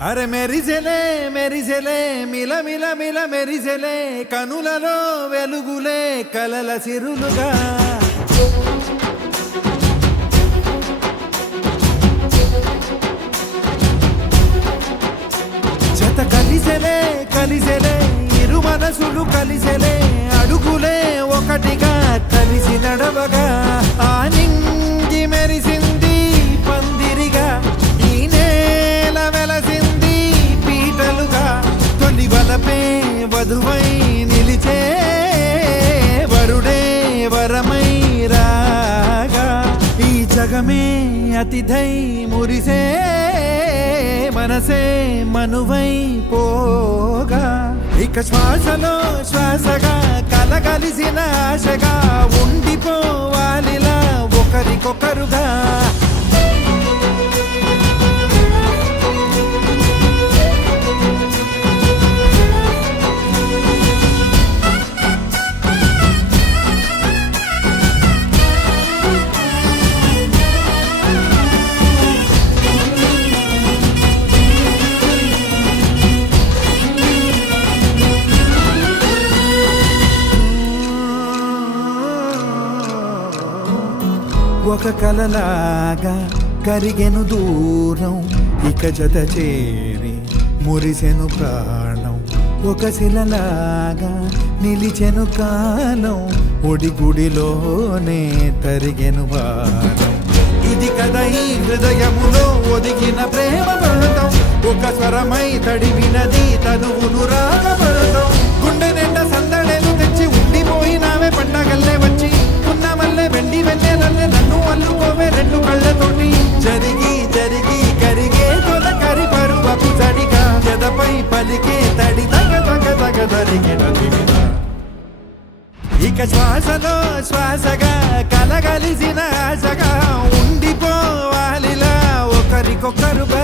అరే మెరిసెలే మెరిసెలే మిల మిల మిల మెరిసెలే కనులలో వెలుగులే కలల సిరులుగా జత కలిసెలే కలిసెలే ఇరు మనసులు కలిసెలే అడుగులే ఒకటిగా కలిసి నడవగా ఆ నింగి మెరిసింది పందిరిగా ఈ నేల వెలసింది పీటలుగా తొలి వలపే వధువై నిలిచే వరుడే వరమై రాగా ఈ జగమే అతిథై మురిసే మనసే మనువై పోగా ఇక శ్వాసలో శ్వాసగా కలగలిసిన ఆశగా ఉండిపోవాలిలా ఒకరికొకరుగా ఒక కలలాగా కరిగెను దూరం ఇక జత చేరి మురిసెను ప్రాణం ఒక శిలలాగా నిలిచెను కాలం ఒడిగుడిలోనే తరిగెను భారం ఇది కదా ఈ హృదయములో ఒదిగిన ప్రేమ పడతాం ఒక స్వరమై తడివినది తనువును రాగపడతాం గుండె నిండా సందడేలు తెచ్చి ఉండిపోయినావే పండగల్లే వచ్చి ఉన్నమల్లే వెండి వెన్నెలల్లే నన్ను అల్లుకోవే రెండు కళ్ళతోటి జరిగి జరిగి కరిగే తొలకరి పరువపు జడిగా ఎదపై పలికే తడి తగ తగ తగ జరిగినది ఇక శ్వాసలో శ్వాసగా కలగలిసిన ఆశగా ఉండిపోవాలిలా ఒకరికొకరుగా